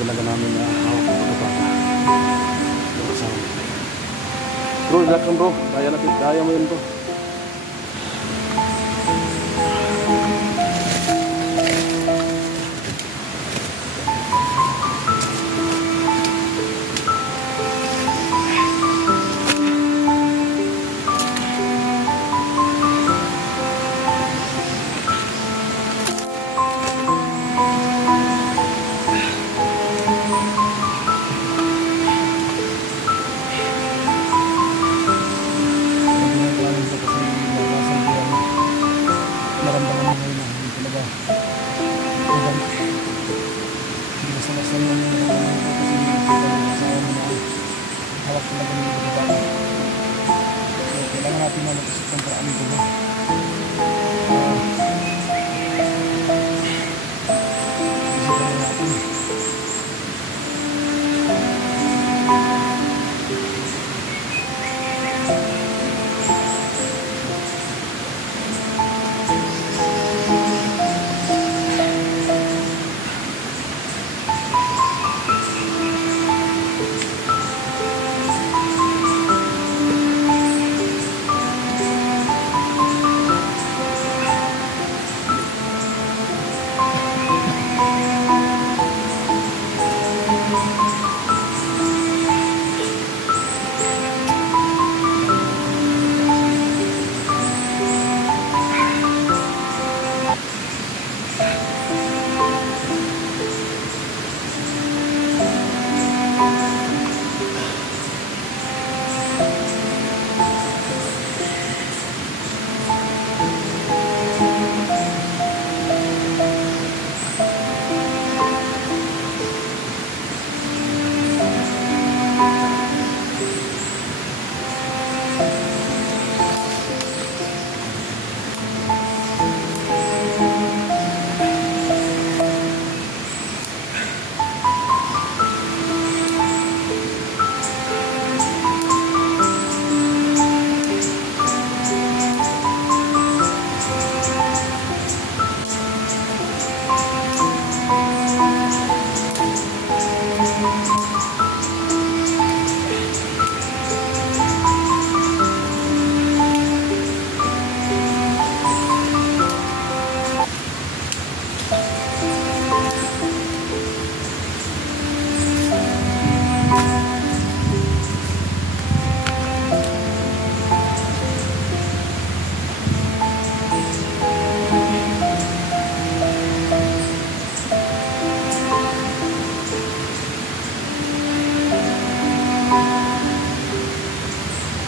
talaga namin na hawak ko ito pa. Bro, relax lang bro. Kaya mo yun bro.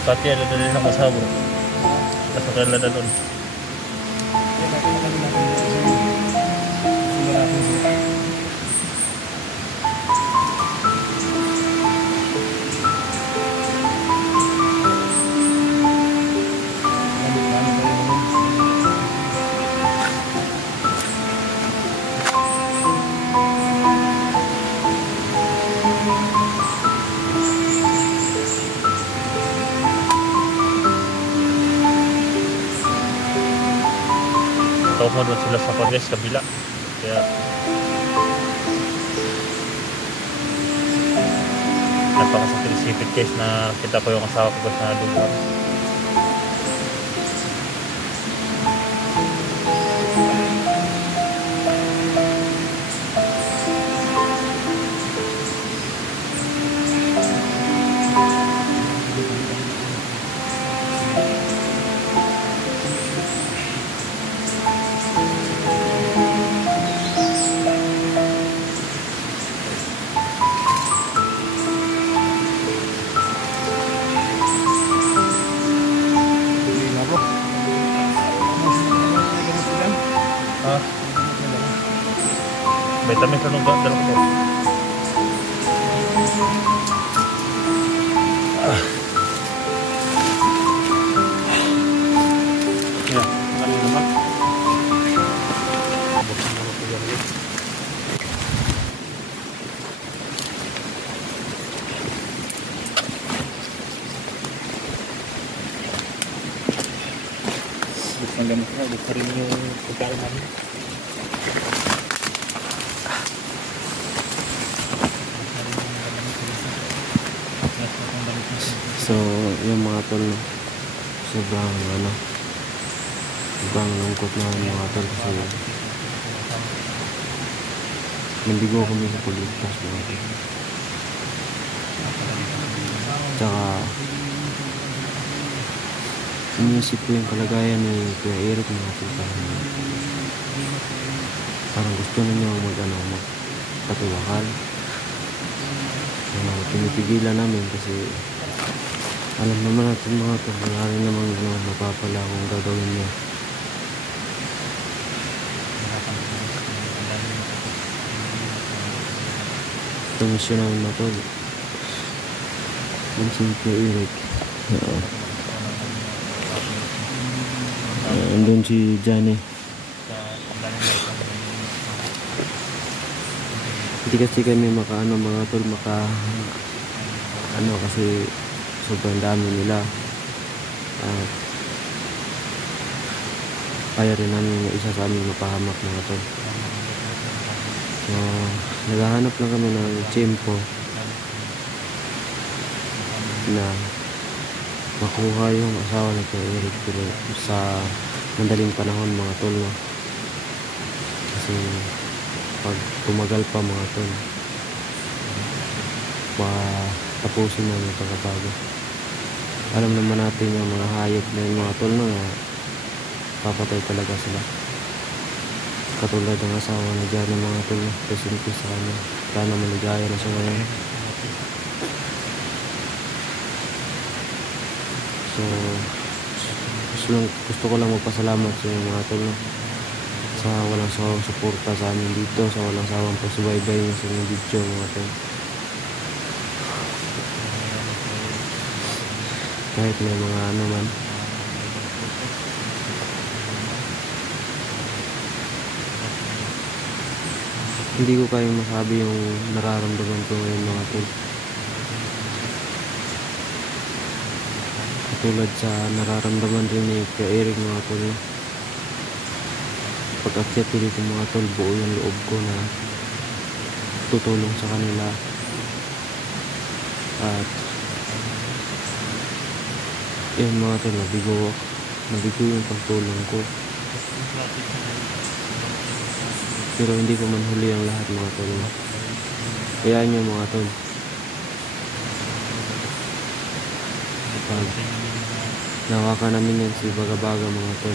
Pati ada dalil sama sabu. Masukkan lah dalun. Tawag mo doon sila sa Congress kabila, kaya napaka-specific case na kita ko yung asawa ko sa lugar. Vitamin sa nung dalam ko. Ya, kali naman. Buksan mo ko yan. Buksan ganito na, buksan rin yung pagkain namin. So yung mga tol, no, sobrang sobrang lungkot na mga tol kasi nandigo kami sa pagligtas mga tol. Tsaka iniisip ko yung kalagayan ni Kuya Eric mga tol. Parang gusto na niya magpatiwakal. Pinipigilan namin kasi alam naman natin mga tol, wala rin namang mapapala kung gagawin niya. Ito misyon namin mga tol, yung si Kuya Eric. Andun si Johnny. Hindi kasi kami mga tol, kasi sobrang dami nila at kaya rin namin yung isa sa amin mapahamak mga tol. So naghahanap lang kami ng tiyempo na makuha yung asawa ni Kuya Eric pero sa madaling panahon mga tol, no? Kasi pag tumagal pa mga tol, tapusin na yung pagkabago. Alam naman natin yung mga hayop na yung mga tol, no, na papatay talaga sila. Katulad ng asawa na dyan ng mga tol, presente sa kanya. Sana maligaya na siya ngayon. So gusto ko lang magpasalamat sa mga tol, no, sa walang sawang suporta sa amin dito, sa walang sawang pagsubaybay niyo sa mga video mga tol. Kahit may mga man, hindi ko kayang masabi yung nararamdaman ko ngayon mga tol. Katulad sa nararamdaman rin ni Kuya Eric mga tol. Pag-akyat dito mga tol, buo yung loob ko na tutulong sa kanila. At yun mga tol, nabigo yung pagtulong ko. Pero hindi ko man huli ang lahat mga tol. Kaya nyo mga tol, pag nawakan namin yan si Baga-Baga mga tol,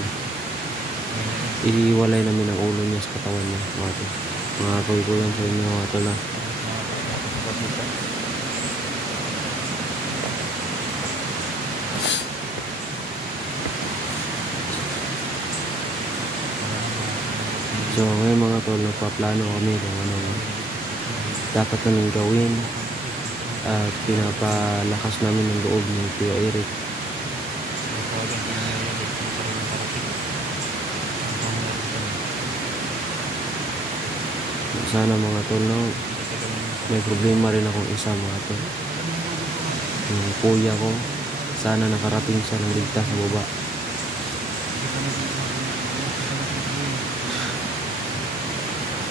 ihiwalay namin ang ulo niya sa katawan niya mga tol. Mga ko yan sa inyo mga tol, ha. So ngayon mga tol, nagpaplano kami kung ano dapat namin gawin at pinapalakas namin ang loob ni Kuya Eric. Sana mga tol, no, may problema rin akong isa mga tol. Yung kuya ko, sana nakarating siya ng ligtas sa baba.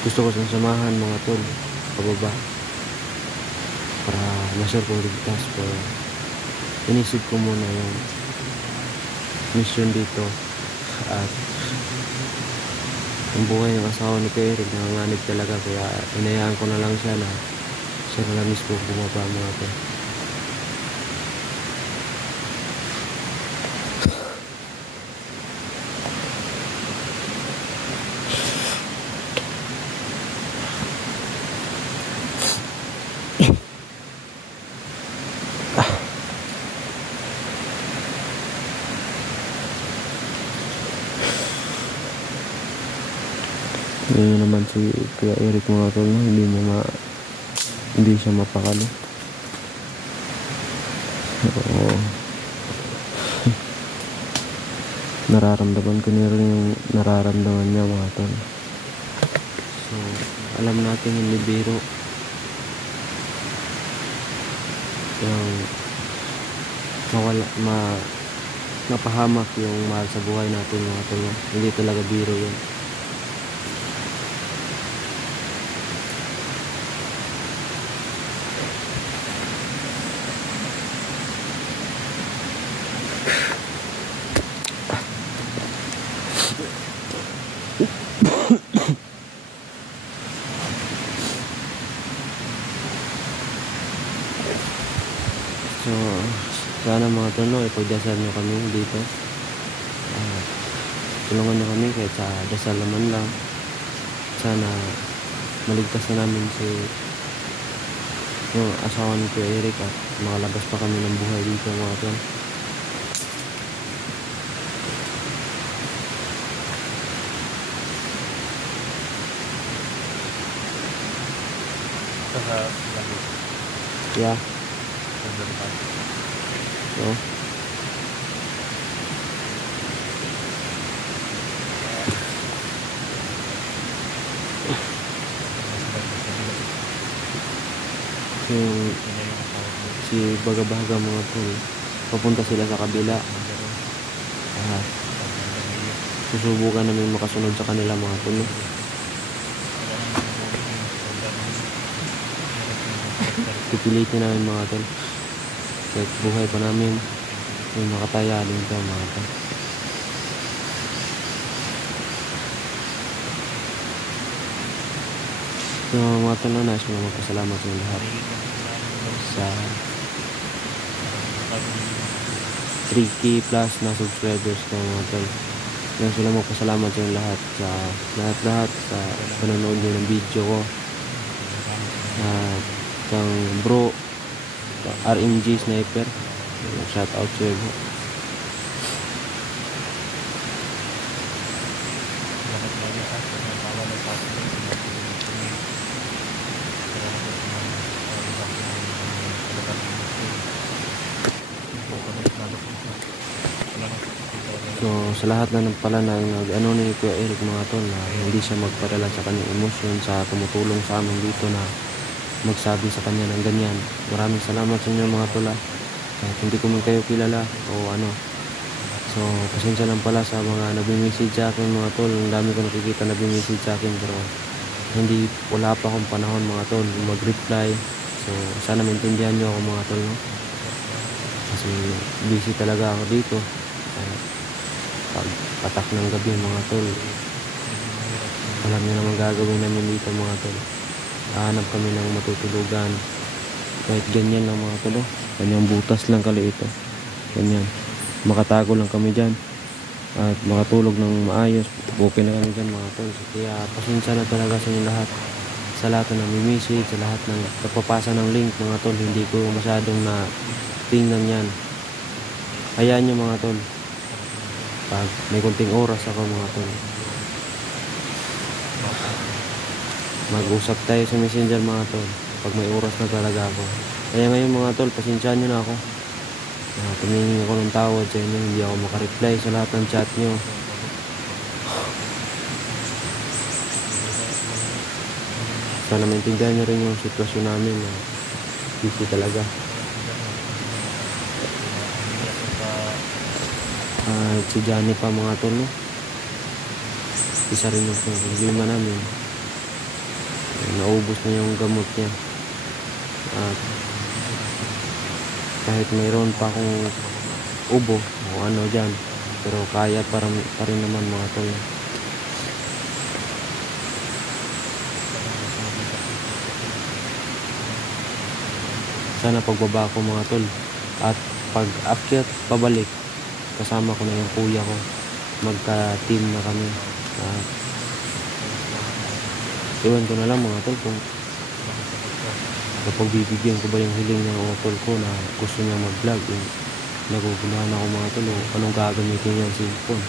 Gusto ko siyang samahan mga tol pababa para ma-sure kong ligtas. Pero inisip ko muna yung mission dito at ang buhay ng asawa ni Kuya Eric nanganganib talaga, kaya inayaan ko na lang siya na siya na lang mismo bumaba mga tol. Ngayon naman si Kuya Eric mga tol, hindi siya mapakali. So, nararamdaman ko na rin yung nararamdaman niya mga tol. So alam natin hindi biro yung mapahamak yung mahal sa buhay natin mga tol. Hindi talaga biro yun. So, sana mga tol, no, ipagdasal nyo kami dito. Tulungan nyo kami kahit sa dasal naman lang. Sana maligtas na namin si yung asawa ni Kuya Eric at makalabas pa kami ng buhay dito mga tol. Sa langit. Yeah. Sa dapat. So, yung si Bagabaga mga tol, papunta sila sa kabila. Susubukan namin makasunod sa kanila mga tol. Pipilitin namin mga tol. Kahit buhay pa namin, yung makataya din ito mga tol. So mga tol, nais ko na magpasalamat sa lahat sa 3K plus na subscribers ko mga tol. Nais ko lang magpasalamat sa lahat sa lahat sa panonood nyo ng video ko. At kang bro RMG Sniper, shout out to you. So sa lahat na pala na ano ni Kuya Eric mga tol, na hindi siya magpadala sa kanyang emosyon, sa tumutulong sa amin dito na magsabi sa kanya ng ganyan. Maraming salamat sa inyo mga tol, kahit hindi ko man kayo kilala o ano. So pasensya lang pala sa mga nag-message sa akin mga tol. Ang dami ko nakikita nag-message sa akin, pero wala pa akong panahon mga tol mag-reply. So sana maintindihan nyo ako mga tol, no? Kasi busy talaga ako dito. Pag patak ng gabi mga tol, alam nyo naman gagawin namin dito mga tol. Hanap kami ng matutulugan, kahit ganyan lang mga tol, kanyang butas lang kaliit, ganyan, makatago lang kami dyan at makatulog ng maayos, okay na kami dyan mga tol. Kaya pasensya na talaga sa inyo lahat, sa lahat na nami-message, sa lahat ng nagpapasa ng link mga tol. Hindi ko masyadong na tingnan yan, hayaan nyo mga tol. Pag may konting oras ako mga tol, mag-usap tayo sa messenger mga tol, pag may oras na talaga ako. Kaya ngayon mga tol, pasensyaan nyo na ako. Tumingin ako ng tawad sa inyo, hindi ako makareply sa lahat ng chat nyo. Sana maintindihan nyo rin yung sitwasyon namin na busy talaga. Si Johnny pa mga tol, no? Isa rin yung problema namin, naubos na yung gamot niya. At kahit mayroon pa akong ubo o ano dyan, pero kaya pa rin naman mga tol. Sana pagbaba ko mga tol, at pag akyat pabalik, kasama ko na yung kuya ko, magka-team na kami. Iwan ko na lang mga tol kung kapag bibigyan ko ba yung hiling ng tol ko na gusto niya mag-vlog. Nagugulahan ako mga tol, anong gagamitin niya ang cellphone.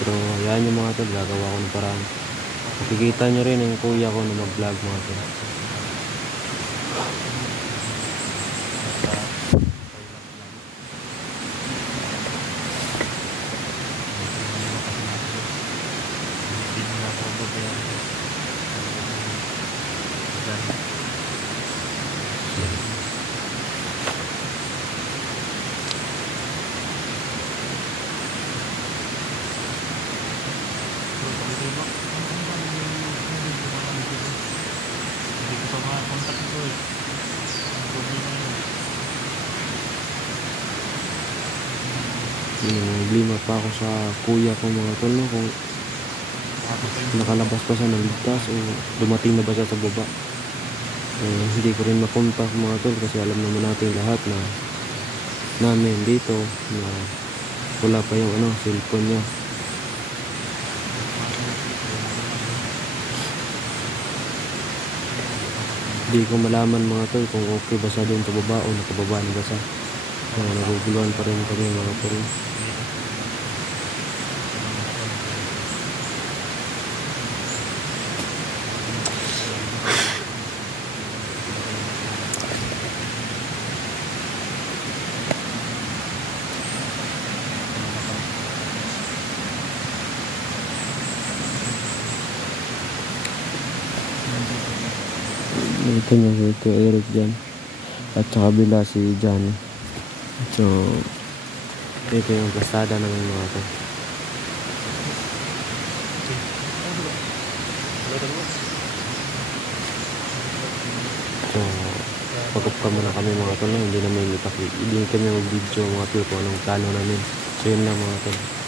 Pero yan yung mga tol, gagawa ko ng paraan. Makikita nyo rin yung kuya ko na mag-vlog mga tol. Problema pa ako sa kuya ko mga tol, no? Kung nakalabas pa siya ng ligtas o dumating na ba siya sa baba. Hindi ko rin makontak mga tol kasi alam naman natin lahat na namin dito na wala pa yung cellphone niya. Hindi ko malaman mga tol kung okay ba siya doon sa baba o nakababa na ba siya. Naguguluhan pa rin kami mga tol. Ito niya si Kuya Eric dyan. At sa kabila si Johnny. So, ito yung plastada namin mga to. So, pag-up ka muna kami mga tol. Hindi kami mag-video mga tol kung anong plano namin. So, yun lang mga tol.